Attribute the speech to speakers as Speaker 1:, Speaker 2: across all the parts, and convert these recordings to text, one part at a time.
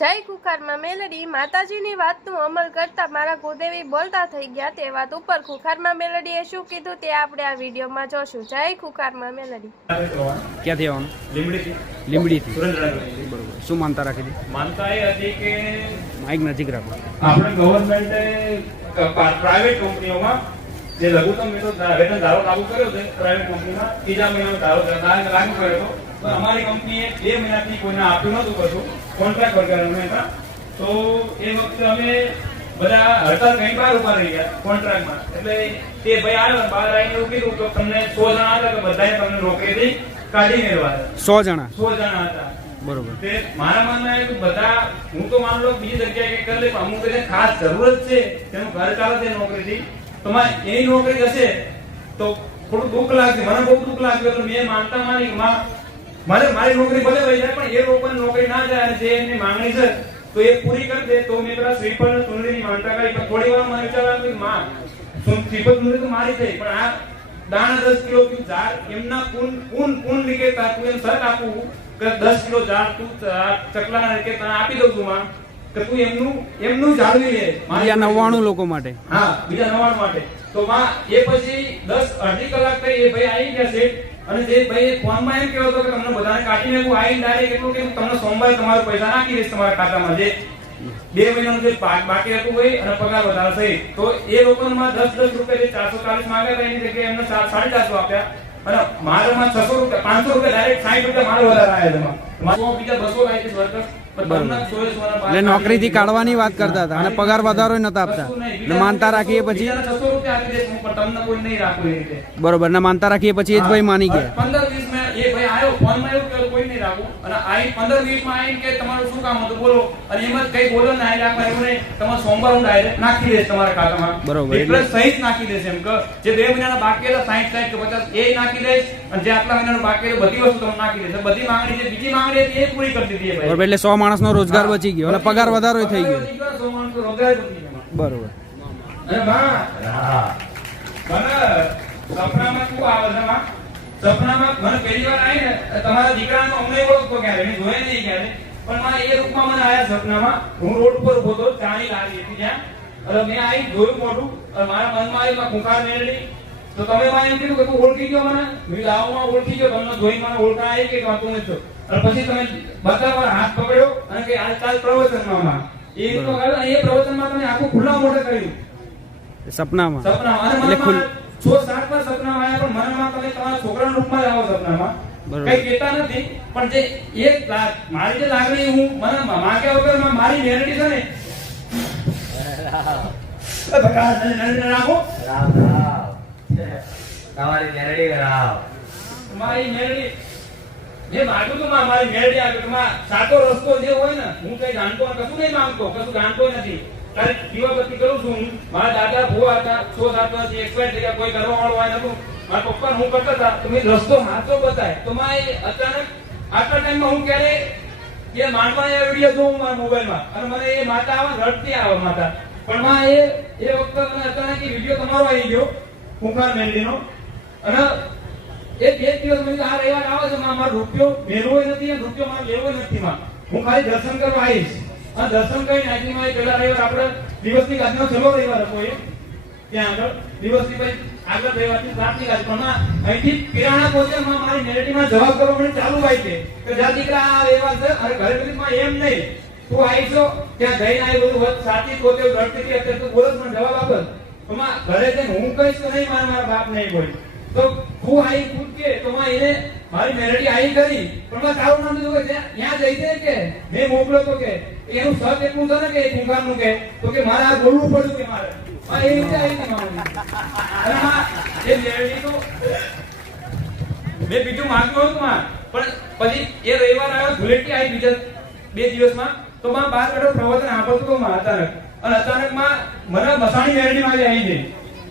Speaker 1: જય ખુખારમાં મેલડી માતાજીની વાતનું અમલ કરતા મારા કુદેવી બોલતા થઈ ગયા તે વાત ઉપર ખુખારમાં મેલડીએ શું કીધું તે આપણે આ વિડીયોમાં જોશું. જય ખુખારમાં મેલડી.
Speaker 2: ક્યાંથી આવવાનું?
Speaker 3: લીમડીથી
Speaker 2: લીંબડીથી? બરોબર. શું માનતા રાખી
Speaker 3: માનતા એ હતી કે
Speaker 2: માઇક નજીક રાખો.
Speaker 3: આપણે ગવર્મેન્ટે પ્રાઇવેટ કંપનીઓમાં જે લઘુત્તમ વેતન ધારો લાગુ કર્યો છે પ્રાઇવેટ કંપનીમાં ત્રીજા મહિનાનો ધારો લાગુ કર્યો હતો. અમારી કંપનીએ બે મહિનાથી કોઈને આપ્યું નહોતું કશું. કોન્ટ્રાક્ટ વર્કર અમે હતા. તો એ વખતે અમે બધા હડતાલ કઈ બાર ઊભા રહી ગયા કોન્ટ્રાક્ટમાં. એટલે તે ભાઈ આવ્યો બહાર આવીને એવું કીધું તો તમને સો જણા હતા તો બધાએ તમને નોકરીથી કાઢી મેળવા
Speaker 2: સો જણા?
Speaker 3: સો જણા હતા.
Speaker 2: બરોબર.
Speaker 3: તે મારા માનમાં એ બધા હું તો માનું લો બીજી જગ્યાએ કરી લે પણ અમુક ખાસ જરૂરત છે તેનું ઘર ચાલે છે નોકરીથી. તો મારે એની નોકરી જશે તો થોડું દુઃખ લાગશે મને બહુ દુઃખ લાગ્યું મેં માનતા માની મા- મારે મારી નોકરી ભલે વહી જાય પણ એ લોકોની નોકરી ના જાય જે એમની માંગણી છે તો એ પૂરી કરી દે. તો મેં પેલા શ્રીફળ અને સુંદરીની માનતા કરી પણ થોડી વાર મને વિચાર આવ્યો માં શ્રીફળ સુંદરી તો મારી થઈ પણ આ દાણા દસ કિલો તું ઝાડ એમના કુન કુન કુન લીકે તું એમ સર આપું કે દસ કિલો ઝાડ તું ચકલા કે તને આપી દઉં છું માં કે તું એમનું એમનું જાળવી લે.
Speaker 2: બીજા નવ્વાણું લોકો માટે.
Speaker 3: હા બીજા નવાણું માટે. તો માં એ પછી દસ અઢી કલાક થઈ એ ભાઈ આવી ગયા છે. અને જે ભાઈ ફોનમાં એમ કહેતો હતો કે તમને બધાને કાઢી નાખું આવીને ડાયરેક્ટ એટલું કે તમને સોમવારે તમારો પૈસા નાખી દઈશ તમારા ખાતામાં જે બે મહિનાનું જે પાક બાકી હતું હોય અને પગાર વધારે થઈ તો એ લોકોમાં દસ દસ રૂપિયા જે ચારસો ચાલીસ માંગ્યા હતા એની જગ્યાએ એમને સાડી ચારસો આપ્યા. અને મારામાં છસો રૂપિયા પાંચસો રૂપિયા ડાયરેક્ટ સાઈઠ રૂપિયા મારો વધારે.
Speaker 2: એટલે નોકરીથી કાઢવાની વાત કરતા હતા અને પગાર વધારો નતા આપતા. ને માનતા રાખીએ પછી?
Speaker 3: છસો રૂપિયા આપી દઈશ હું પણ તમને કોઈ નહીં રાખું એ રીતે.
Speaker 2: બરોબર ને માનતા રાખીએ પછી એ જ ભાઈ માની ગયા.
Speaker 3: પંદર વીસ એ ભાઈ આવ્યો ફોનમાં આઈ પંદર વીસમાં આવીને કે તમારું શું કામ હતું? બોલો. અને એમ જ કઈ બોલો ના રાખવા એવું નહીં. તમારે સોમવાર હું ડાયરેક્ટ નાખી દઈશ તમારા ખાતામાં.
Speaker 2: બરોબર,
Speaker 3: એટલે સહિત નાખી દઈશ એમ. કે જે બે મહિનાના બાકી હતા સાઈઠ સાઈઠ કે પચાસ એ નાખી દઈશ. અને જે આટલા મહિનાનું બાકી હતું બધી વસ્તુ તમે નાખી દઈશ. બધી માંગણી જે બીજી માંગણી હતી એ પૂરી કરી દીધી ભાઈ
Speaker 2: બરોબર એટલે સો માણસનો રોજગાર બચી ગયો અને પગાર વધારો થઈ ગયો.
Speaker 3: સો માણસો રોજગાર
Speaker 2: બરોબર.
Speaker 3: અને બા મને સપનામાં શું આવે છે સપનામાં મને પહેલી વાર આવી ને તમારા દીકરાનો અમને ઓળખતો ક્યારે? મેં જોયે નહીં ક્યારે. પણ માં એ રૂપમાં મને આયા સપનામાં હું રોડ પર ઊભો હતો ચાણી લારી હતી ત્યાં એટલે મેં આવી જોયું મોઢું અને મારા મનમાં આવ્યું કે ખુંખાર મેળવી તો તમે માં એમ કીધું કે તું ઓળખી ગયો મને? મેં કીધું ઓળખી ગયો તમને જોઈ મને ઓળખા આવી કે તું નથી અને પછી તમે બતાવવા હાથ પકડ્યો અને કે આજકાલ પ્રવચનમાં. માં એ રીતનો એ પ્રવચનમાં તમે આખું ખુલ્લા મોઢે કર્યું.
Speaker 2: સપનામાં.
Speaker 3: સપના મનમાં છ સાતમાં સપના આવ્યા પણ મનમાં તમે તમારા છોકરાના રૂપમાં જ આવો સપનામાં.
Speaker 2: બરોબર.
Speaker 3: કઈ કહેતા નથી પણ જે એક મારી જે લાગણી હું મને માગ્યા વગર મારી મેરડી છે ને એ ભગવાન, રાખો.
Speaker 4: તમારી મેરડી રામ.
Speaker 3: મારી મેરડી મેં માગ્યું તું માં મારી મેરડી આપી કે સાચો રસ્તો જે હોય ને હું કઈ જાણતો ને કશું નહીં માંગતો કશું જાણતો નથી. તારી દીવાબત્તી કરું છું. મારા દાદા, ભૂવા હતા સો સાત વર્ષથી એક્સપાયર થઈ ગયા. કોઈ કરવા વાળો હોય નતું મારા પપ્પા હું કરતા હતા તો રસ્તો હાથો બતાય. તો મારે અચાનક આટલા ટાઈમમાં હું ક્યારે એ માંડવાના વીડિયો જોઉં મારા મોબાઈલમાં. અને મને એ માતા આવે રડતી આવે માતા. પણ માં એ એ વખતે મને અચાનક એ વીડિયો તમારો આવી ગયો કુંભાર મેલીનો અને એ બે દિવસ મને આ રવિવાર આવે છે મારો રૂપિયો મેળવો નથી રૂપિયો મારે લેવો નથી માં. હું ખાલી દર્શન કરવા આવીશ. અને દર્શન કરી આજની માં પેલા રવિવાર આપણે દિવસની આજનો છેલ્લો રવિવાર હતો એ. ત્યાં આગળ દિવસની પછી આગળ રવિવારની રાતની ગાડી પણ અહીંથી કિરાણા પહોંચે મારી નેરેટિવમાં જવાબ કરવા મને ચાલુ ભાઈ છે. કે જા દીકરા, આ રવિવાર છે. અરે ઘરે બધી એમ નહીં. તું આવી છો ત્યાં જઈને આવી બધું વધ સાચી પોતે રડતી અત્યારે તું બોલો મને જવાબ આપે. તો માં ઘરે જઈને હું કહીશ તો નહીં મારા મારા બાપ નહીં બોલ. તો હું આવી પૂછ કે તો એને મારી મેલેડી આઈ કરી, પણ માં તારું નામ દીધું કે ત્યાં જઈ દે કે, મેં મોકલ્યો તો કે, એનું સર એટલું છે ને કે કુંભારનું કે, તો કે મારે આ બોલવું પડ્યું કે મારે? હા, એ રીતે આવી હતી મારું એ મેલેડી તો મેં બીજું માંગ્યું હતું માં પણ પછી એ રવિવાર આવ્યો ધુલેટી આવી બીજા બે દિવસમાં, તો માં બાર બેઠો પ્રવચન આપતો તો માં અચાનક. અને અચાનકમાં મને મસાણી મેરડી માં આવી ગઈ.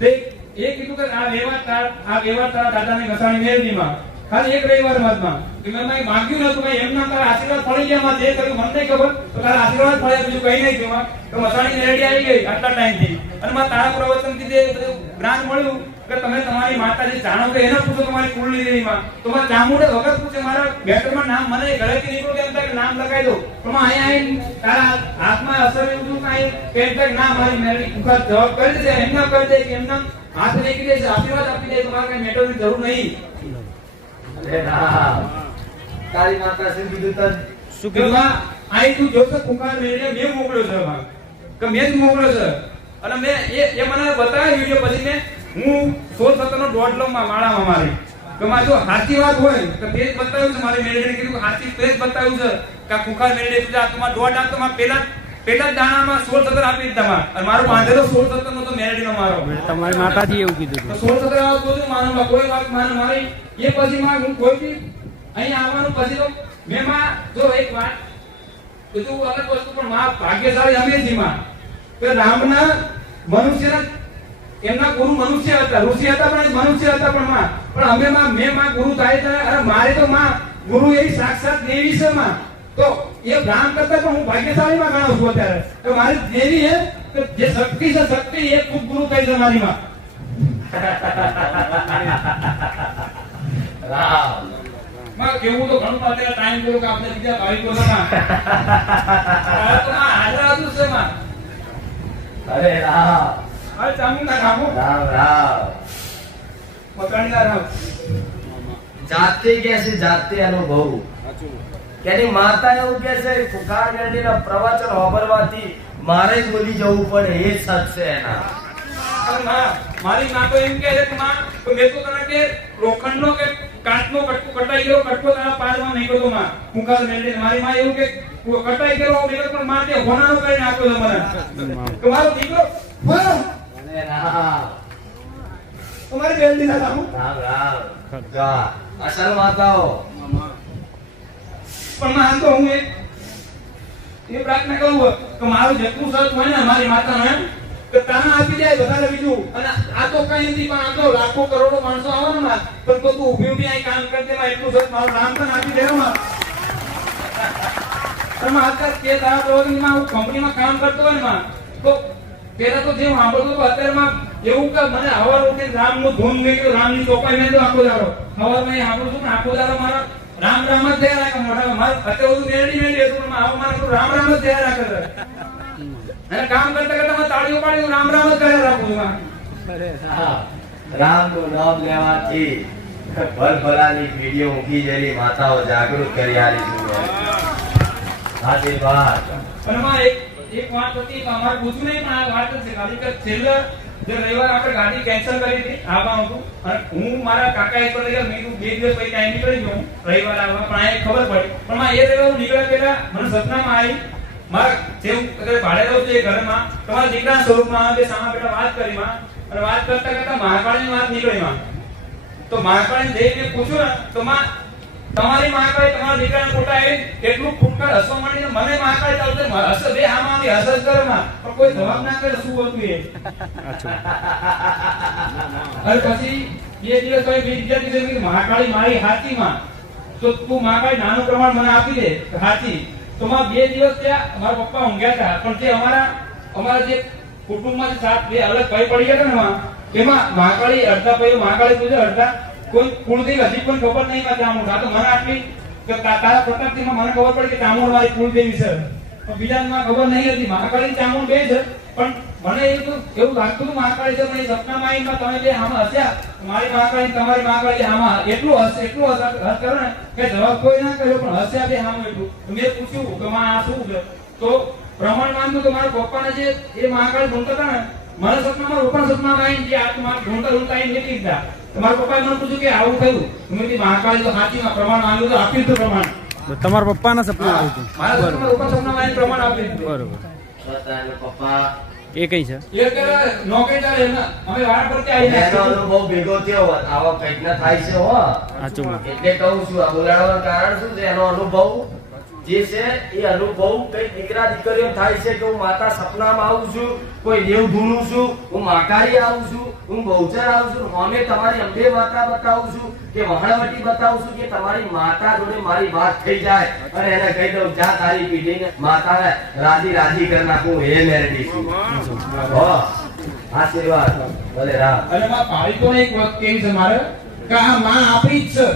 Speaker 3: તે એ કીધું કે આ વ્યવહાર આ વ્યવહાર તારા દાદાની મસાણી મેરડીમાં ખાલી એક રવિવાર બાદમાં. કે મેં માંગ્યું નતું મેં એમના તારા આશીર્વાદ ફળી ગયા માં કર્યું, મને નહીં ખબર, તો તારા આશીર્વાદ ફળ્યા બીજું કઈ નહીં થયું તો મસાણી રેડી આવી ગઈ આટલા ટાઈમથી. અને માં તારા પ્રવચનથી જે જ્ઞાન મળ્યું કે તમે તમારી માતા જે જાણો કે એને પૂછો તમારી કુળની દેવીમાં તો મારા ચામુંડે વખત પૂછે, મારા બેટરમાં નામ મને ઘરેથી નીકળ્યું તેમ થાય કે નામ લખાઈ દો. પણ અહીંયા આવીને તારા હાથમાં અસર એવું થયું કાંઈ કેમ થાય ના મારી મેરડી કુખા જવાબ કરી દે એમના કરી દે કે એમના હાથ નીકળી દે આશીર્વાદ આપી દે તમારે કઈ મેટરની જરૂર નહીં.
Speaker 4: તારી માતા શું કીધું તન.
Speaker 2: શું કીધું?
Speaker 3: અહીં તું જોશે કુંકાર મેળવીને મેં મોકલ્યો છે માં કે મેં જ મોકલ્યો છે. અને મેં એ એ મને બતાવ્યો છે પછી મેં હું સો સત્તરનો દોઢ લઉં માં માળામાં મારી. કે માં જો સાચી વાત હોય તો તે જ બતાવ્યું છે. મારી મેળવીને કીધું સાચી તે જ બતાવ્યું છે કે આ કુંભાર મેળવી તું તમારા દોઢ આપ તો જ દાણામાં સોળ સત્તર આપી દીધા અને મારો બાંધેલો સોળ સત્તર નો તો મેળવીનો મારો.
Speaker 2: તમારી માતાજી એવું કીધું
Speaker 3: સોળ સત્તર વાત બધું માનો કોઈ વાત માનો મારી. એ પછી માં હું કોઈ બી અહીં આવવાનું પછી તો મેં માં જો એક વાત બધું અલગ વસ્તુ પણ માં ભાગ્યશાળી અમે છીએ માં કે રામના મનુષ્યના એમના ગુરુ મનુષ્ય હતા ઋષિ હતા પણ મનુષ્ય હતા પણ માં. પણ અમે માં મેં માં ગુરુ થાય અરે મારે તો માં ગુરુ એ સાક્ષાત દેવી છે માં. તો એ રામ કરતા પણ હું ભાગ્યશાળી માં ગણું છું અત્યારે. કે મારી દેવી હે કે જે શક્તિ છે શક્તિ એ ખૂબ ગુરુ કહી છે મારી માં
Speaker 4: રામ.
Speaker 3: માં કેવું તો ઘણું પાછળ ટાઈમ કર્યો કે આપણે બીજા ભાઈ બોલો માં હાજર હતું છે માં
Speaker 4: અરે રામ.
Speaker 3: હવે ચામુંડા કામો
Speaker 4: રામ રામ.
Speaker 3: મકાનદાર રામ.
Speaker 4: જાતે કે છે જાતે અનુભવ. કે એની માતા એવું કે છે ફુકાર મેળવીના પ્રવચન હોબરવાથી મારે જ બોલી જવું પડે એ જ સચ છે એના.
Speaker 3: મારી માં તો એમ કે છે કે માં તો મેં તો તને કે લોખંડનો કે કાચનો કટકો કટાઈ ગયો કટકો તારા પારમાં નહીં ગયો માં. ફુકાર ગાંધી મારી માં એવું કે કટાઈ ગયો મેં પણ માં તે હોનાનો કરીને આપ્યો છે મને. કે દીકરો તમારી બેન દીધા
Speaker 4: રામ રામ. અસલ માતાઓ.
Speaker 3: પણ માં હું એક એ પ્રાર્થના કહું કે મારું જેટલું સત હોય ને મારી માતાનું કે તને આપી જાય વધારે બીજું. અને આ તો કઈ નથી, પણ આ તો લાખો કરોડો માણસો આવે ને માં પણ તો તું ઊભી ઊભી અહીં કામ કરજે માં એટલું સત મારું નામ પણ આપી દેવામાં માં તમે અત્યારે તે તારા પ્રવચનમાં હું કામ કરતો હોયમાં તો પેલા તો જે સાંભળતો હતો, અત્યારે માં એવું કે મને હવાર ઉઠી રામનું ધૂન મેળ્યું રામની ચોપાઈ તો આખો દાડો. હવારમાં મેં સાંભળું છું ને, આખો દાડો મારા રામ રામ જ થયા રાખે મોઢામાં મારે અત્યારે બધું મેળવી મેળવી હતું પણ આવું મારે રામ રામ જ થયા રાખે અને કામ કરતા કરતા મારે તાળીઓ પાડી રામ રામ જ કર્યા રાખું
Speaker 4: રામનું નામ લેવાથી ભરભરાની પેઢીઓ ઊંઘી ગયેલી માતાઓ જાગૃત કરી હારી છું. વાત
Speaker 3: પણ માં એક એક વાત હતી અમારે પૂછવું નહીં પણ આ વાત છે. ખાલી કે છેલ્લે જે રવિવાર આપણે ગાડી કેન્સલ કરી હતી, આવવાનું હતું, અને હું મારા કાકા એક પર ગયા, મેં બે દિવસ પછી ટાઈમ નીકળી ગયો રવિવાર આવવા, પણ આ ખબર પડી. પણ માં, એ રવિવાર હું નીકળ્યા પહેલા મને સપનામાં આવી, મારા જે હું ભાડે રહું છું એ ઘરમાં, તમારા દીકરા સ્વરૂપમાં જે સામા બેટા વાત કરી માં, અને વાત કરતા કરતા મહાકાળીની વાત નીકળી માં. તો મહાકાળી દેવીને પૂછ્યું ને, તો માં તમારી મહાકાળી તમારા દીકરાને એ કેટલું ફૂટકર હસવા માંડીને મને મહાકાળી ચાલતે હસ બે આમાં હસ જ કરે માં. પણ કોઈ જવાબ ના કરે શું હતું એ? અને પછી બે દિવસ પછી બીજા દિવસે એમ મહાકાળી મારી હાથી માં. તો તું મહાકાળી નાનું પ્રમાણ મને આપી દે હાથી. તો માં બે દિવસ ત્યાં મારા પપ્પા ઊંઘ્યા હતા. પણ તે અમારા અમારા જે કુટુંબમાં સાત બે અલગ ભાઈ પડી ગયા હતા ને એમાં મહાકાળી અડધા ભાઈઓ મહાકાળી પૂજા અડધા કોઈ કુળદેવ હજી પણ ખબર નહીં માં ચામુંડ. આ તો મને આટલી તારા પ્રતાપથી મને ખબર પડી કે ચામુંડ મારી કુળદેવી છે. પણ બીજામાં ખબર નહીં હતી. મહાકાળી ચામુંડ બે છે. પણ મને એવું એવું લાગતું હતું મહાકાળી છે, પણ એ સપનામાં આવીને તમે બે આમાં હસ્યા. મારી મહાકાળી તમારી મહાકાળી આમાં એટલું હસ એટલું હસ કરો ને કે જવાબ કોઈ ના કર્યો, પણ હસ્યા બે આમાં એટલું. તો મેં પૂછ્યું કે માં, આ શું છે? તો માનતું કે મારા પપ્પાને જે એ મહાકાળી ઢૂંઢતા હતા ને, મારા સપનામાં રોપણ સપનામાં આવીને જે આ મારા ઢૂંઢતા ઢૂંઢતા આવીને નીકળી ગયા. તો મારા પપ્પાએ મને પૂછ્યું કે આવું થયું. મેં કીધું મહાકાળી તો સાચીમાં પ્રમાણ માંગ્યું તો આપ્યું હતું પ્રમાણ.
Speaker 2: તમારા પપ્પાના સપના આવ્યું હતું.
Speaker 3: મારા સપનામાં રૂપણ સપનામાં પ્રમાણ આપ્યું
Speaker 2: બરોબર.
Speaker 4: પપ્પા.
Speaker 2: એ કઈ છે?
Speaker 3: એ અત્યારે નોકરી ચાલે એમના. અમે વારા ફરતી આવીને
Speaker 4: એનો અનુભવ ભેગો થયો. આવા કંઈક ના થાય છે હો.
Speaker 2: સાચું
Speaker 4: એટલે કહું છું આ બોલાડવાનું કારણ શું છે? એનો અનુભવ જે છે એ અનુભવ કઈ દીકરા દીકરીઓ થાય છે કે હું માતા સપનામાં આવું છું કોઈ દેવ ધૂણું છું હું માકારી આવું છું હું બહુચર આવું છું અમે તમારી અંબે માતા બતાવું છું કે વહાણવટી બતાવું છું કે તમારી માતા જોડે મારી વાત થઈ જાય અને એને કહી દઉં જા તારી પીઢીને માતાને રાજી રાજી કરી નાખું એ મેરડી છું આશીર્વાદ. ભલે રામ.
Speaker 3: અને માં ભાઈ કોને એક વાત કેવી છે મારે? કે આ માં આપણી જ છે.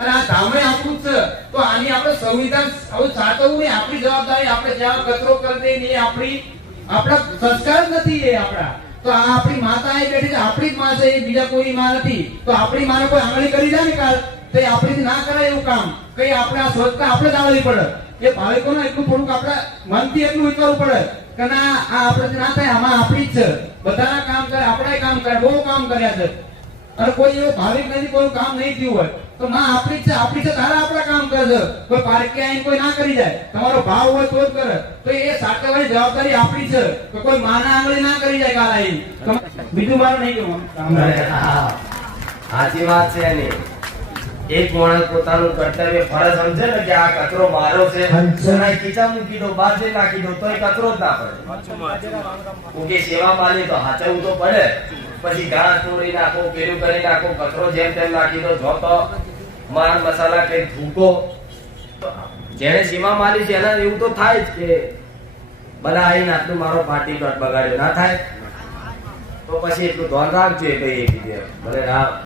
Speaker 3: અને આ ધામણે આપણું છે. તો આની આપણે સંવિધાન હવે સાચવવું એ આપણી જવાબદારી, આપણે જ્યાં કચરો કરી દઈએ એ આપણી, આપણા સંસ્કાર નથી એ આપણા. તો આ આપણી માતા એ બેઠી આપણી જ માં છે, એ બીજા કોઈ માં નથી. તો આપણી માને કોઈ આંગળી કરી જાય ને કાલ, તો એ આપણી ના કરાય એવું કામ. કઈ આપણે આ સ્વચ્છતા આપણે જ આવડવી પડે. એ ભાવિકોને એટલું થોડુંક આપણે મનથી એટલું વિચારવું પડે કે ના, આ આપણે ના થાય, આમાં આપણી જ છે. બધાના કામ કરે આપણે કામ કરે, બહુ કામ કર્યા છે. અને કોઈ એવો ભાવિક નથી, કોઈ કામ નહીં થયું હોય. તો માં આપણી છે આપણી છે, તારા આપણા કામ કરે છે. કોઈ પારકી આઈને કોઈ ના કરી જાય. તમારો ભાવ હોય તો જ કરે. તો એ સાચવવાની જવાબદારી આપણી છે. તો કોઈ માના આંગળી ના કરી જાય કાલ આવીને બીજું મારું નહીં કહેવાનું.
Speaker 4: સાચી વાત છે એની. એક માણસ પોતાનું કર્તવ્ય ફરજ સમજે ને કે આ કચરો મારો છે સોના કીચા મૂકી દો બાજે નાખી દો તોય કચરો જ ના પડે. ઓકે સેવા માલી તો હાચવું તો પડે. પછી ઘાસ તોડી નાખો પેલું કરી નાખો કચરો જેમ તેમ નાખી દો જો તો માર મસાલા કઈ ભૂકો. જેને સીમા માલી છે એના એવું તો થાય જ કે બધા આવીને આટલું મારો પાર્ટી પ્લોટ બગાડ્યો ના થાય? તો પછી એટલું ધ્યાન રાખજો એ ભાઈ ભલે રામ.